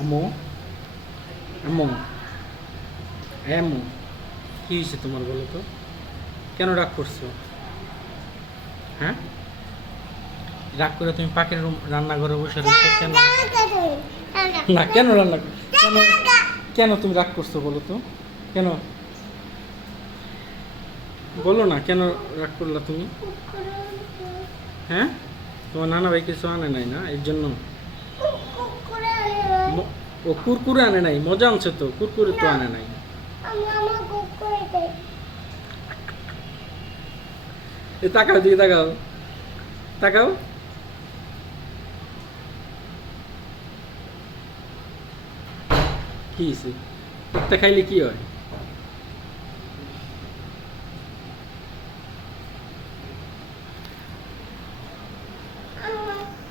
আম্মু, আম্মু, হ্যাঁ আম্মু, কি হয়েছে তোমার বলো তো? কেন রাগ করছো? হ্যাঁ, রাগ করে তুমি পাখির রুম রান্নাঘরে বসে রয়েছো কেন? না কেন রান্না কেন? কেন তুমি রাগ করছো বলো তো? কেন বলো না, কেন রাগ করলা তুমি? হ্যাঁ, তোমার নানা ভাই কিছু আনে নাই না এর জন্য? ও কুরকুরে আনে নাই, মজা আনছে তো, কুরকুরে তো আনে নাই। এ তাকাও দিকে তাকাও, তাকাও। কি হয়েছে? একটা খাইলে কি হয়?